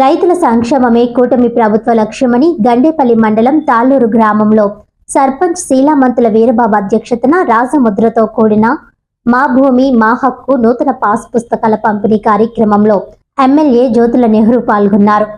రైతుల సంక్షేమమే కూటమి ప్రభుత్వ లక్ష్యమని గండేపల్లి మండలం తాళ్ళూరు గ్రామంలో సర్పంచ్ శీలామంతుల వీరబాబు అధ్యక్షతన రాజముద్రతో కూడిన మా భూమి మా హక్కు నూతన పాస్ పుస్తకాల పంపిణీ కార్యక్రమంలో ఎమ్మెల్యే జ్యోతుల నెహ్రూ పాల్గొన్నారు.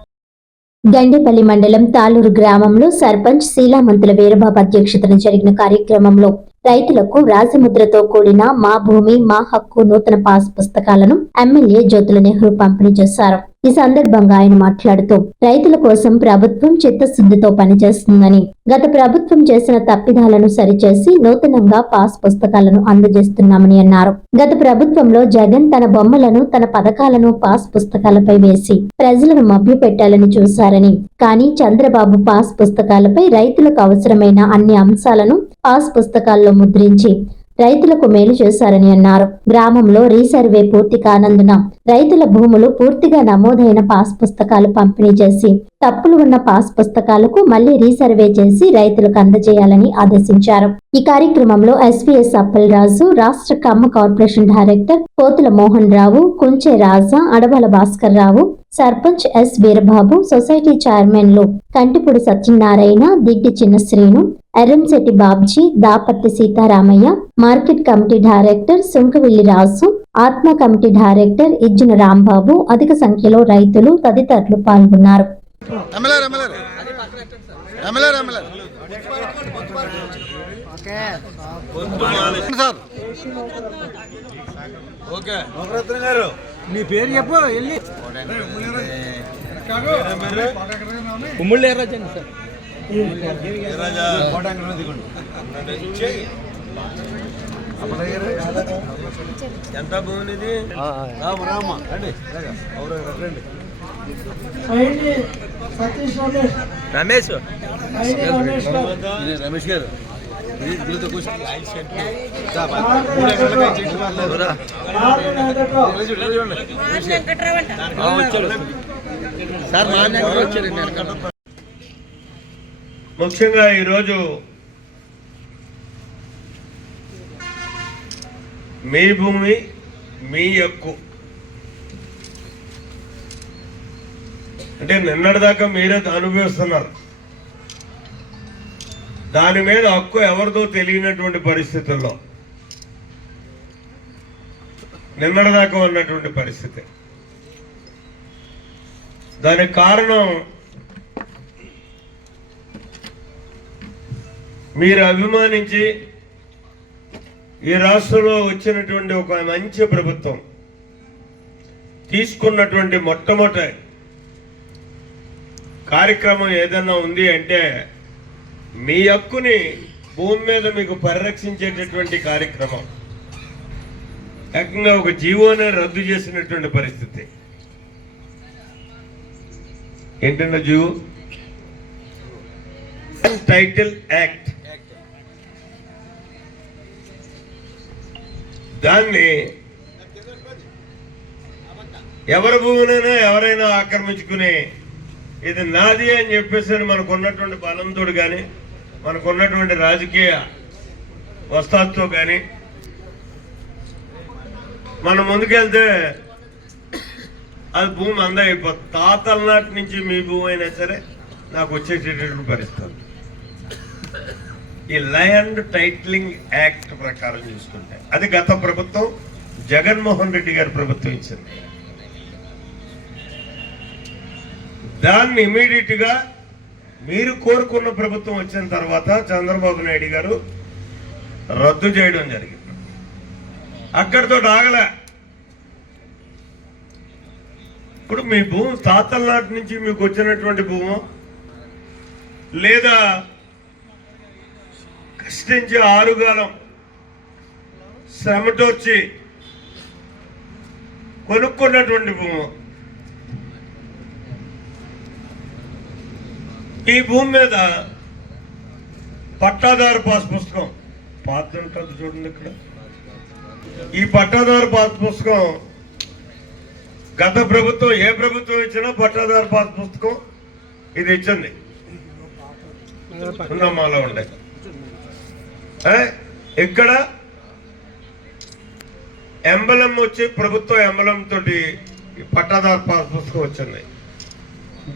గండేపల్లి మండలం తాళ్ళూరు గ్రామంలో సర్పంచ్ శీలామంతుల వీరబాబు అధ్యక్షతన జరిగిన కార్యక్రమంలో రైతులకు రాజముద్రతో కూడిన మా భూమి మా హక్కు నూతన పాస్ పుస్తకాలను ఎమ్మెల్యే జ్యోతుల నెహ్రూ పంపిణీ చేశారు. ఈ సందర్భంగా ఆయన మాట్లాడుతూ రైతుల కోసం ప్రభుత్వం చిత్తశుద్ధితో పనిచేస్తుందని, గత ప్రభుత్వం చేసిన తప్పిదాలను సరిచేసి నూతనంగా పాస్ పుస్తకాలను అందజేస్తున్నామని అన్నారు. గత ప్రభుత్వంలో జగన్ తన బొమ్మలను తన పథకాలను పాస్ పుస్తకాలపై వేసి ప్రజలను మభ్యపెట్టాలని చూశారని, కానీ చంద్రబాబు పాస్ పుస్తకాలపై రైతులకు అవసరమైన అన్ని అంశాలను పాస్ పుస్తకాల్లో ముద్రించి రైతులకు మేలు చేశారని అన్నారు. గ్రామంలో రీసర్వే పూర్తి కానందున రైతుల భూములు పూర్తిగా నమోదైన పాస్ పుస్తకాలు పంపిణీ చేసి తప్పులు ఉన్న పాస్ పుస్తకాలకు మళ్లీ రీసర్వే చేసి రైతులకు అందజేయాలని ఆదేశించారు. ఈ కార్యక్రమంలో ఎస్వీఎస్ అప్పలరాజు, రాష్ట్ర Kamma corporation director Pothula Mohan Rao, Kunche Raja, Adabala Bhaskar Rao, sarpanch S Veerababu, society చైర్మన్లు Kantipudi Satyanarayana, Diddi Chinnasreenu, Erramsetti Babji, Dapurthi Seetharamaiah, market committee director Sunkavilli Raju, ATMA committee director ఇజ్జున Rambabu, అధిక సంఖ్యలో రైతులు తదితరులు పాల్గొన్నారు. మీ పేరు చెప్పు. ఉమ్ముళ్ళు ఎర్రజండి సార్. ఎంత భూమిది రమేష్ రమేష్ గారు ముఖ్యంగా ఈరోజు మీ భూమి మీ హక్కు అంటే నిన్నటిదాకా మీరే అనుభవిస్తున్నారు. దాని మీద హక్కు ఎవరిదో తెలియనటువంటి పరిస్థితుల్లో నిన్నటిదాకా ఉన్నటువంటి పరిస్థితి. దానికి కారణం మీరు అభిమానించి ఈ రాష్ట్రంలో వచ్చినటువంటి ఒక మంచి ప్రభుత్వం తీసుకున్నటువంటి మొట్టమొదటి కార్యక్రమం ఏదైనా ఉంది అంటే మీ హక్కుని భూమి మీద మీకు పరిరక్షించేటటువంటి కార్యక్రమం. ఏకంగా ఒక జీవోనే రద్దు చేసినటువంటి పరిస్థితి. ఏంటంటే జీవో టైటిల్ యాక్ట్. దాన్ని ఎవరి భూమినైనా ఎవరైనా ఆక్రమించుకుని ఇది నాది అని చెప్పేసి మనకున్నటువంటి బలంతో కానీ మనకున్నటువంటి రాజకీయ వస్తాతో కానీ మనం ముందుకెళ్తే అది భూమి అందా అయిపోతుంది. తాతల నాటి నుంచి మీ భూమి అయినా సరే నాకు వచ్చేటటువంటి పరిస్థితి. ఈ ల్యాండ్ టైటిలింగ్ యాక్ట్ ప్రకారం చూసుకుంటే అది గత ప్రభుత్వం జగన్మోహన్ రెడ్డి గారి ప్రభుత్వం ఇచ్చింది. దాన్ని ఇమీడియట్ గా మీరు కోరుకున్న ప్రభుత్వం వచ్చిన తర్వాత చంద్రబాబు నాయుడు గారు రద్దు చేయడం జరిగింది. అక్కడితో ఆగలే. ఇప్పుడు మీ భూమి తాతల నాటి నుంచి మీకు వచ్చినటువంటి భూము లేదా కష్టించి ఆరుగాలం శ్రమటోర్చి కొనుక్కున్నటువంటి భూము, ఈ భూమి మీద పట్టాదారు పాస్ పుస్తకం పాత ఉంటుంది చూడండి. ఇక్కడ ఈ పట్టాదారు పాస్ పుస్తకం గత ప్రభుత్వం ఏ ప్రభుత్వం ఇచ్చినా పట్టాదారు పాస్ పుస్తకం ఇది ఇచ్చింది. ఉన్నమాలో ఉండే ఇక్కడ ఎంబలం వచ్చి ప్రభుత్వ ఎంబలం తోటి పట్టాదారు పాస్ పుస్తకం వచ్చింది.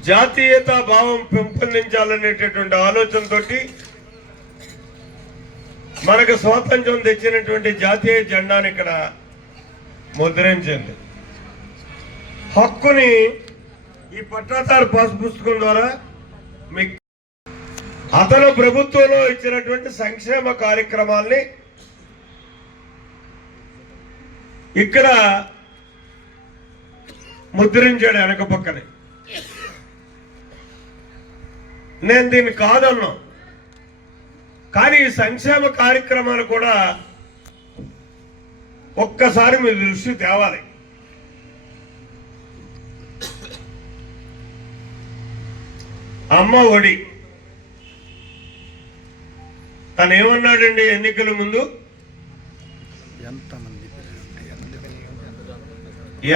జాతీయతా భావం పెంపొందించాలనేటటువంటి ఆలోచనతోటి మనకు స్వాతంత్ర్యం తెచ్చినటువంటి జాతీయ జెండాని ఇక్కడ ముద్రించింది. హక్కుని ఈ పట్టాదారు పాస్ పుస్తకం ద్వారా మీకు అతను ప్రభుత్వంలో ఇచ్చినటువంటి సంక్షేమ కార్యక్రమాల్ని ఇక్కడ ముద్రించాడు వెనక పక్కనే. నేను దీన్ని కాదన్నా, కానీ ఈ సంక్షేమ కార్యక్రమాలు కూడా ఒక్కసారి మీ దృష్టి తేవాలి. అమ్మ ఒడి తను ఏమన్నాడండి ఎన్నికల ముందు?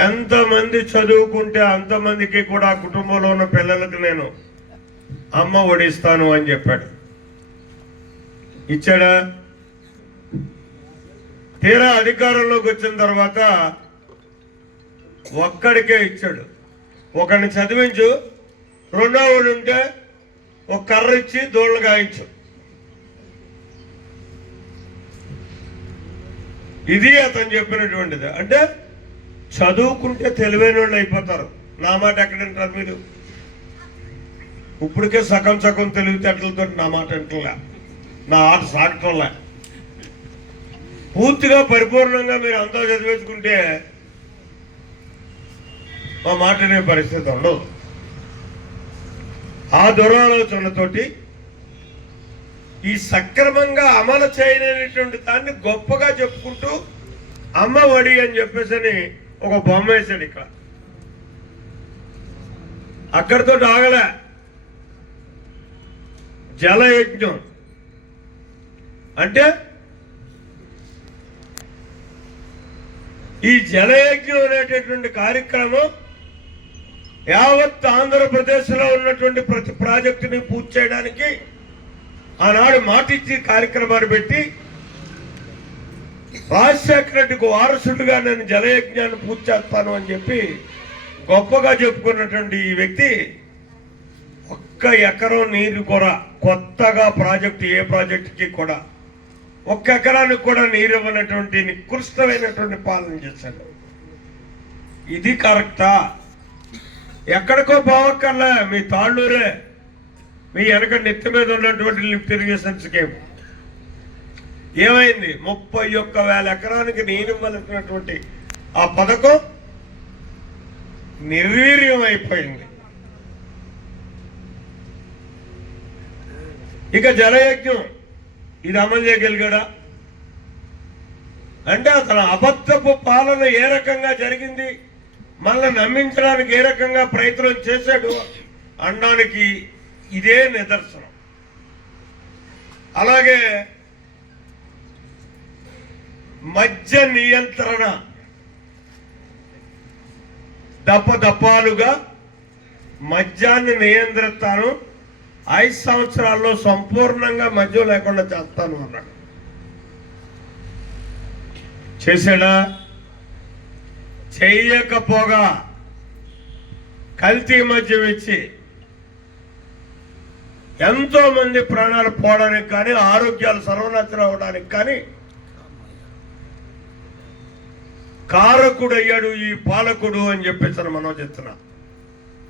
ఎంతమంది చదువుకుంటే అంతమందికి కూడా కుటుంబంలో ఉన్న పిల్లలకు నేను అమ్మ ఒడిస్తాను అని చెప్పాడు. ఇచ్చాడా? తీరా అధికారంలోకి వచ్చిన తర్వాత ఒక్కడికే ఇచ్చాడు. ఒకరిని చదివించు, రెండో వాడు ఉంటే ఒక కర్ర ఇచ్చి దోళ్ళు గాయించు. ఇది అతను చెప్పినటువంటిది. అంటే చదువుకుంటే తెలివైన వాళ్ళు అయిపోతారు. నా మాట ఎక్కడంటారు మీరు? ఇప్పటికే సగం సగం తెలివితేటలతో నా మాట వింటలే, నా ఆట సాగటంలే. పూర్తిగా పరిపూర్ణంగా మీరు అంతా చదివేసుకుంటే మా మాట అనే పరిస్థితి ఉండదు. ఆ దురాలోచనతోటి ఈ సక్రమంగా అమలు చేయలేనటువంటి దాన్ని గొప్పగా చెప్పుకుంటూ అమ్మ ఒడి అని చెప్పేసి ఒక బొమ్మ వేశాడు ఇక్కడ. అక్కడితో ఆగలే. జలయజ్ఞం అంటే ఈ జలయజ్ఞం అనేటటువంటి కార్యక్రమం యావత్ ఆంధ్రప్రదేశ్లో ఉన్నటువంటి ప్రతి ప్రాజెక్టుని పూర్తి చేయడానికి ఆనాడు మాటిచ్చి కార్యక్రమాన్ని పెట్టి రాజశేఖర రెడ్డికి వారసుడిగా నేను జలయజ్ఞాన్ని పూర్తి చేస్తాను అని చెప్పి గొప్పగా చెప్పుకున్నటువంటి ఈ వ్యక్తి ఒక్క ఎకరం నీరు కూడా కొత్తగా ప్రాజెక్టు ఏ ప్రాజెక్టుకి కూడా ఒక్క ఎకరానికి కూడా నీరు ఇవ్వనటువంటి నికృష్టమైనటువంటి పాలన చేశాడు. ఇది కరెక్టా? ఎక్కడికో పోవక్కర్లే, మీ తాళ్ళూరే, మీ వెనక నెత్తి మీద ఉన్నటువంటి లిఫ్ట్ ఇరిగేషన్ స్కీమ్ ఏమైంది? 31,000 ఎకరానికి నీరు ఇవ్వాల్సినటువంటి ఆ పథకం నిర్వీర్యం అయిపోయింది. ఇక జలయజ్ఞం ఇది అమలు చేయగలిగాడా అంటే అతను అబద్ధపు పాలన ఏ రకంగా జరిగింది, మనల్ని నమ్మించడానికి ఏ రకంగా ప్రయత్నం చేశాడు అనడానికి ఇదే నిదర్శనం. అలాగే మద్య నియంత్రణ దప్పదప్పాలుగా మద్యాన్ని నియంత్రిస్తాను, 5 సంవత్సరాల్లో సంపూర్ణంగా మద్యం లేకుండా చేస్తాను అన్నాడు. చేశాడా? చెయ్యకపోగా కల్తీ మద్యం ఇచ్చి ఎంతో మంది ప్రాణాలు పోవడానికి కానీ ఆరోగ్యాలు సర్వనాశనం అవడానికి కానీ కారకుడు అయ్యాడు ఈ పాలకుడు అని చెప్పేసి మనం చెప్తున్నాం.